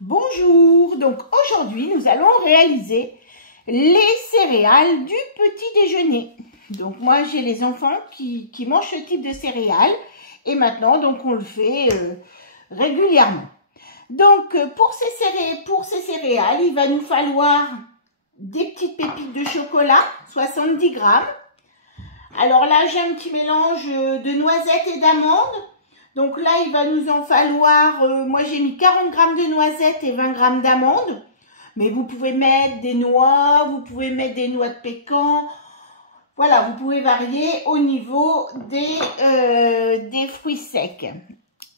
Bonjour, donc aujourd'hui nous allons réaliser les céréales du petit déjeuner. Donc moi j'ai les enfants qui mangent ce type de céréales et maintenant donc on le fait régulièrement. Donc pour ces céréales il va nous falloir des petites pépites de chocolat, 70 grammes. Alors là j'ai un petit mélange de noisettes et d'amandes. Donc là, il va nous en falloir, moi j'ai mis 40 grammes de noisettes et 20 grammes d'amandes. Mais vous pouvez mettre des noix, vous pouvez mettre des noix de pécan. Voilà, vous pouvez varier au niveau des fruits secs.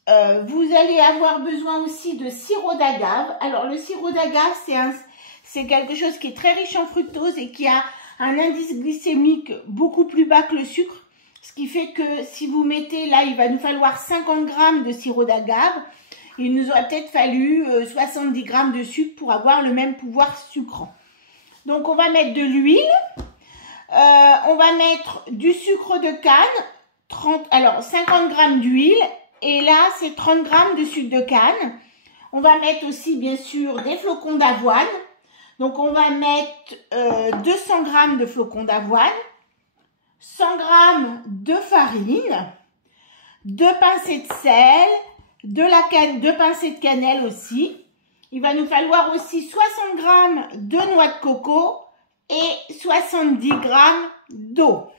Vous allez avoir besoin aussi de sirop d'agave. Alors le sirop d'agave, c'est quelque chose qui est très riche en fructose et qui a un indice glycémique beaucoup plus bas que le sucre. Ce qui fait que si vous mettez, là, il va nous falloir 50 grammes de sirop d'agave. Il nous aurait peut-être fallu 70 grammes de sucre pour avoir le même pouvoir sucrant. Donc, on va mettre de l'huile. On va mettre du sucre de canne. 50 grammes d'huile. Et là, c'est 30 grammes de sucre de canne. On va mettre aussi, bien sûr, des flocons d'avoine. Donc, on va mettre 200 grammes de flocons d'avoine. 100 grammes de farine, 2 pincées de sel, 2 pincées de cannelle aussi. Il va nous falloir aussi 60 grammes de noix de coco et 70 grammes d'eau.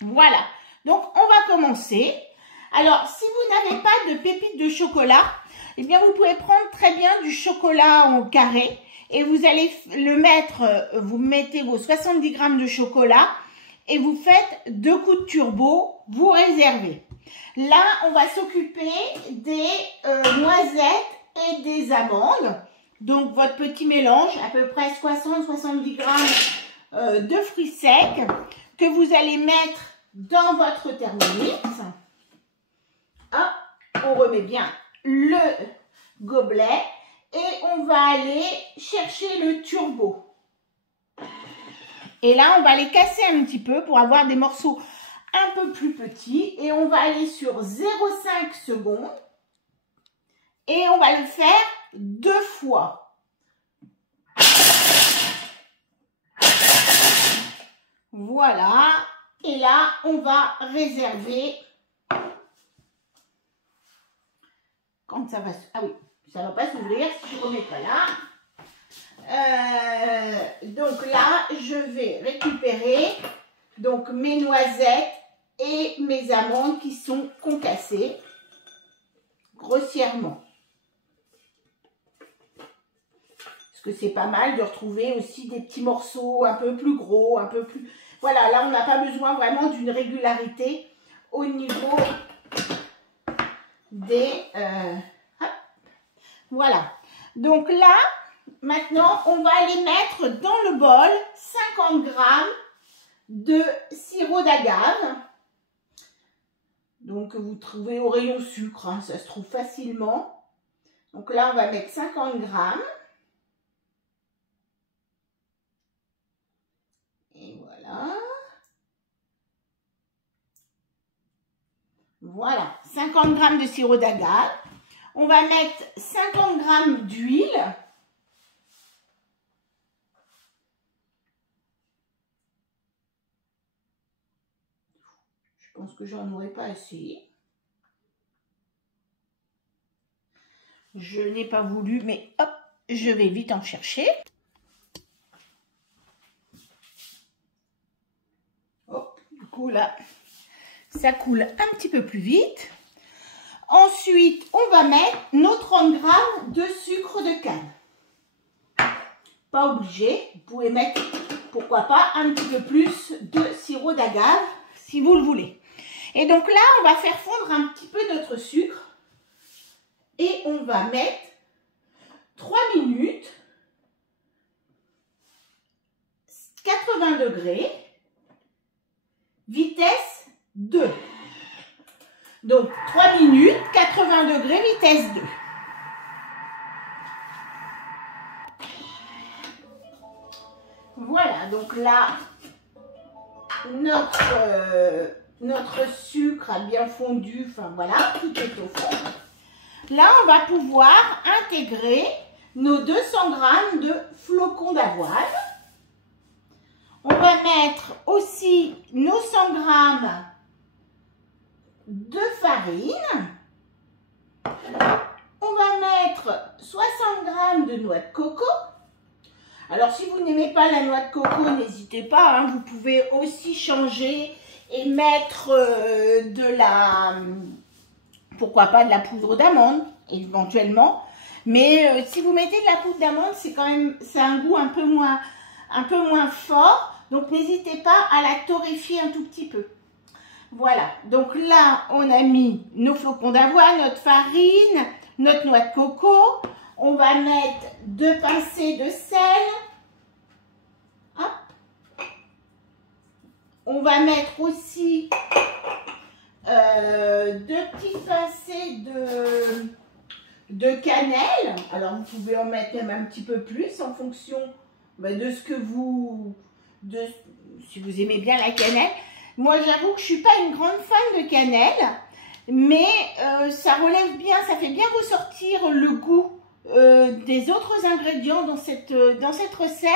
Voilà, donc on va commencer. Alors, si vous n'avez pas de pépites de chocolat, eh bien vous pouvez prendre très bien du chocolat en carré et vous allez le mettre, vous mettez vos 70 grammes de chocolat et vous faites 2 coups de turbo, vous réservez. Là, on va s'occuper des noisettes et des amandes. Donc, votre petit mélange, à peu près 60-70 grammes de fruits secs que vous allez mettre dans votre thermomix. Hop, on remet bien le gobelet et on va aller chercher le turbo. Et là, on va les casser un petit peu pour avoir des morceaux un peu plus petits. Et on va aller sur 0,5 secondes. Et on va le faire 2 fois. Voilà. Et là, on va réserver. Quand ça va... Ah oui, ça ne va pas s'ouvrir si je ne remets pas là. Donc là, je vais récupérer donc mes noisettes et mes amandes qui sont concassées grossièrement. Parce que c'est pas mal de retrouver aussi des petits morceaux un peu plus gros, un peu plus... Voilà, là, on n'a pas besoin vraiment d'une régularité au niveau des... Voilà. Donc là... Maintenant, on va aller mettre dans le bol 50 grammes de sirop d'agave. Donc, vous trouvez au rayon sucre, hein, ça se trouve facilement. Donc là, on va mettre 50 grammes. Et voilà. Voilà, 50 grammes de sirop d'agave. On va mettre 50 grammes d'huile. Je pense que j'en aurai pas assez. Je n'ai pas voulu, mais hop, je vais vite en chercher. Hop, du coup là, ça coule un petit peu plus vite. Ensuite, on va mettre nos 30 grammes de sucre de canne. Pas obligé, vous pouvez mettre, pourquoi pas, un petit peu plus de sirop d'agave si vous le voulez. Et donc là, on va faire fondre un petit peu notre sucre et on va mettre 3 minutes, 80 degrés, vitesse 2. Donc 3 minutes, 80 degrés, vitesse 2. Voilà, donc là, notre sucre a bien fondu, enfin voilà, tout est au fond. là, on va pouvoir intégrer nos 200 g de flocons d'avoine. On va mettre aussi nos 100 g de farine. On va mettre 60 g de noix de coco. Alors, si vous n'aimez pas la noix de coco, n'hésitez pas, hein, vous pouvez aussi changer et mettre pourquoi pas de la poudre d'amande, éventuellement. Mais si vous mettez de la poudre d'amande, c'est un goût un peu moins fort. Donc, n'hésitez pas à la torréfier un tout petit peu. Voilà, donc là, on a mis nos flocons d'avoine, notre farine, notre noix de coco. On va mettre 2 pincées de sel. Hop. On va mettre aussi 2 petites pincées de cannelle. Alors, vous pouvez en mettre même un petit peu plus en fonction de ce que si vous aimez bien la cannelle. Moi, j'avoue que je ne suis pas une grande fan de cannelle, mais ça relève bien, ça fait bien ressortir le goût des autres ingrédients dans cette recette.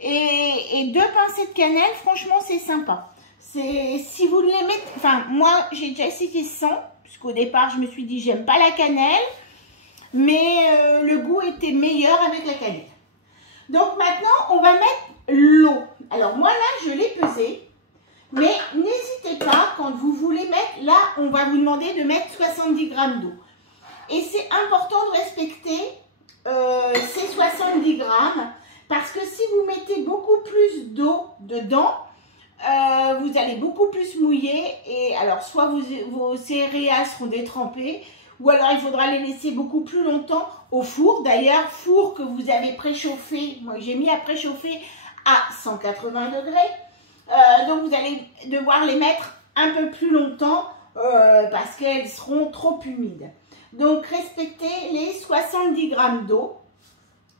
Et 2 pincées de cannelle, franchement, c'est sympa. Si vous les mettez, enfin, moi, j'ai déjà essayé sans, puisqu'au départ, je me suis dit, j'aime pas la cannelle, mais le goût était meilleur avec la cannelle. Donc maintenant, on va mettre l'eau. Alors moi, là, je l'ai pesée. Mais n'hésitez pas, quand vous voulez mettre, là, on va vous demander de mettre 70 g d'eau. Et c'est important de respecter ces 70 g, parce que si vous mettez beaucoup plus d'eau dedans, vous allez beaucoup plus mouiller. Et alors, soit vos céréales seront détrempées, ou alors il faudra les laisser beaucoup plus longtemps au four. D'ailleurs, four que vous avez préchauffé, moi j'ai mis à préchauffer à 180 degrés. Donc vous allez devoir les mettre un peu plus longtemps parce qu'elles seront trop humides. Donc respectez les 70 g d'eau.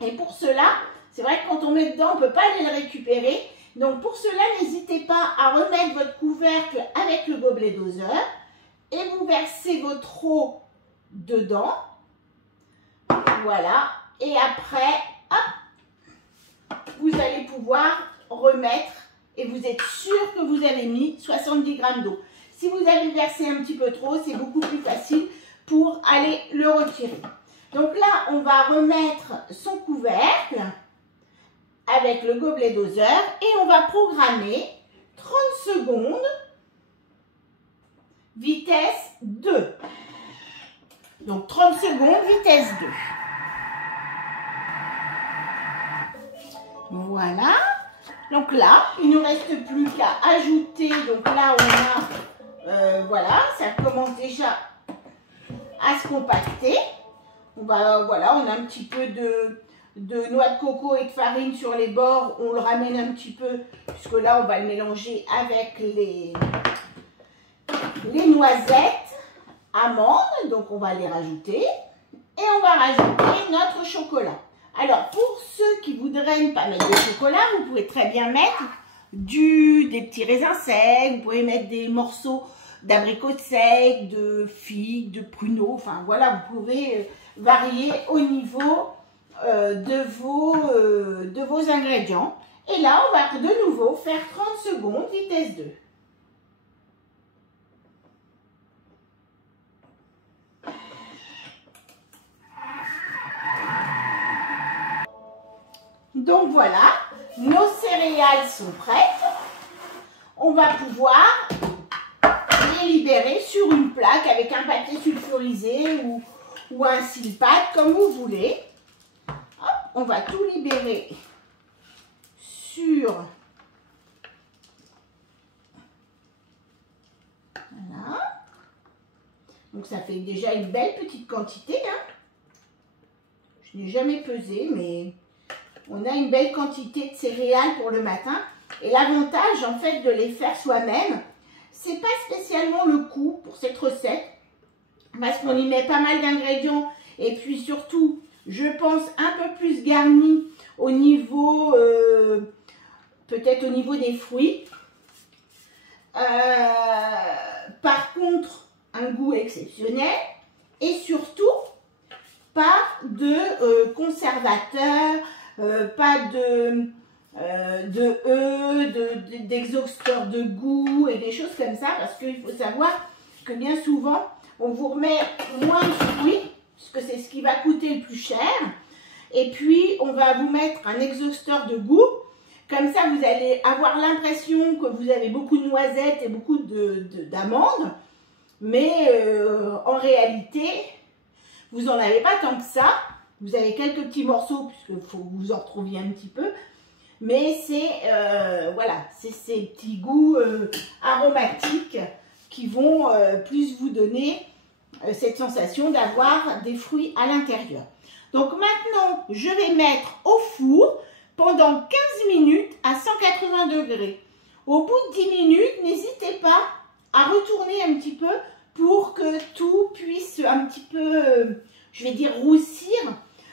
Et pour cela, c'est vrai que quand on met dedans, on ne peut pas aller le récupérer. Donc pour cela, n'hésitez pas à remettre votre couvercle avec le gobelet doseur. Et vous versez votre eau dedans. Voilà. Et après, hop, vous allez pouvoir remettre. Et vous êtes sûr que vous avez mis 70 g d'eau. Si vous avez versé un petit peu trop, c'est beaucoup plus facile pour aller le retirer. Donc là, on va remettre son couvercle avec le gobelet doseur et on va programmer 30 secondes, vitesse 2. Donc 30 secondes, vitesse 2. Voilà. Donc là, il ne nous reste plus qu'à ajouter. Donc là, on a, voilà, ça commence déjà à se compacter. Voilà, on a un petit peu de noix de coco et de farine sur les bords. On le ramène un petit peu, puisque là, on va le mélanger avec les noisettes, amandes. Donc, on va les rajouter. Et on va rajouter notre chocolat. Alors, pour ceux qui voudraient ne pas mettre de chocolat, vous pouvez très bien mettre des petits raisins secs, vous pouvez mettre des morceaux d'abricots secs, de figues, de pruneaux, enfin voilà, vous pouvez varier au niveau de vos ingrédients. Et là, on va de nouveau faire 30 secondes, vitesse 2. Donc voilà, nos céréales sont prêtes. On va pouvoir les libérer sur une plaque avec un papier sulfurisé ou un silpat, comme vous voulez. Hop, on va tout libérer sur... Voilà. Donc ça fait déjà une belle petite quantité, hein. Je n'ai jamais pesé, mais... On a une belle quantité de céréales pour le matin. Et l'avantage, en fait, de les faire soi-même, c'est pas spécialement le coût pour cette recette. Parce qu'on y met pas mal d'ingrédients. Et puis surtout, je pense un peu plus garni au niveau, peut-être au niveau des fruits. Par contre, un goût exceptionnel. Et surtout, pas de conservateur, pas d'exhausteur de goût et des choses comme ça, parce qu'il faut savoir que bien souvent, on vous remet moins de fruits, puisque c'est ce qui va coûter le plus cher, et puis on va vous mettre un exhausteur de goût. Comme ça, vous allez avoir l'impression que vous avez beaucoup de noisettes et beaucoup d'amandes, mais en réalité, vous n'en avez pas tant que ça. Vous avez quelques petits morceaux, puisqu'il faut que vous en retrouviez un petit peu, mais c'est voilà, c'est ces petits goûts aromatiques qui vont plus vous donner cette sensation d'avoir des fruits à l'intérieur. Donc maintenant, je vais mettre au four pendant 15 minutes à 180 degrés. Au bout de 10 minutes, n'hésitez pas à retourner un petit peu pour que tout puisse un petit peu, je vais dire, roussir,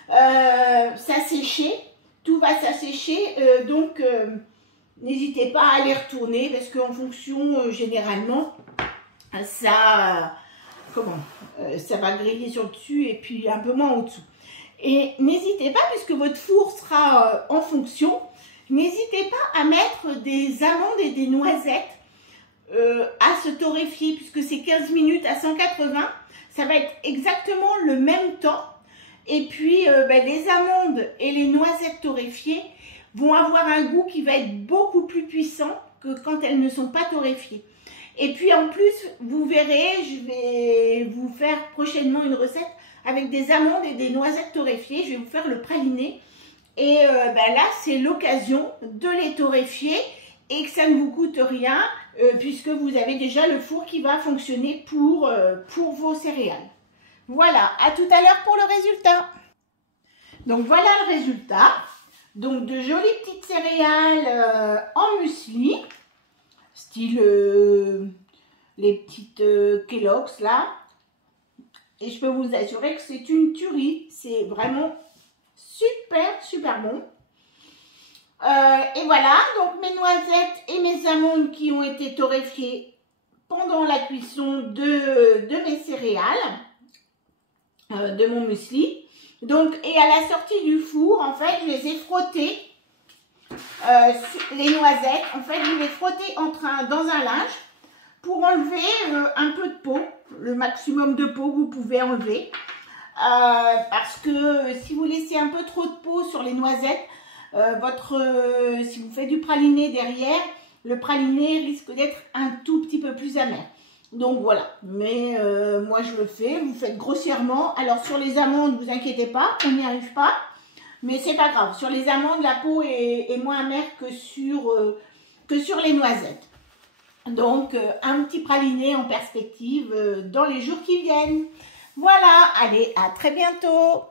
s'assécher. Tout va s'assécher, donc n'hésitez pas à aller retourner parce qu'en fonction, généralement, ça va griller sur le dessus et puis un peu moins au dessous. Et n'hésitez pas, puisque votre four sera en fonction, n'hésitez pas à mettre des amandes et des noisettes à se torréfier, puisque c'est 15 minutes à 180, ça va être exactement le même temps. Et puis les amandes et les noisettes torréfiées vont avoir un goût qui va être beaucoup plus puissant que quand elles ne sont pas torréfiées. Et puis en plus, vous verrez, je vais vous faire prochainement une recette avec des amandes et des noisettes torréfiées. Je vais vous faire le praliné. Et là, c'est l'occasion de les torréfier et que ça ne vous coûte rien puisque vous avez déjà le four qui va fonctionner pour vos céréales. Voilà, à tout à l'heure pour le résultat. Donc voilà le résultat. Donc de jolies petites céréales en muesli, style les petites Kellogg's là. Et je peux vous assurer que c'est une tuerie. C'est vraiment super bon. Et voilà, donc mes noisettes et mes amandes qui ont été torréfiées pendant la cuisson de mes céréales, de mon muesli. Donc, et à la sortie du four, en fait, je les ai frottées, les noisettes. En fait, je les frottez dans un linge pour enlever un peu de peau, le maximum de peau que vous pouvez enlever. Parce que si vous laissez un peu trop de peau sur les noisettes, si vous faites du praliné derrière, le praliné risque d'être un tout petit peu plus amer. Donc voilà, mais moi je le fais, vous faites grossièrement. Alors sur les amandes, vous inquiétez pas, on n'y arrive pas, mais c'est pas grave. Sur les amandes, la peau est moins amère que sur les noisettes. Donc un petit praliné en perspective dans les jours qui viennent. Voilà, allez, à très bientôt.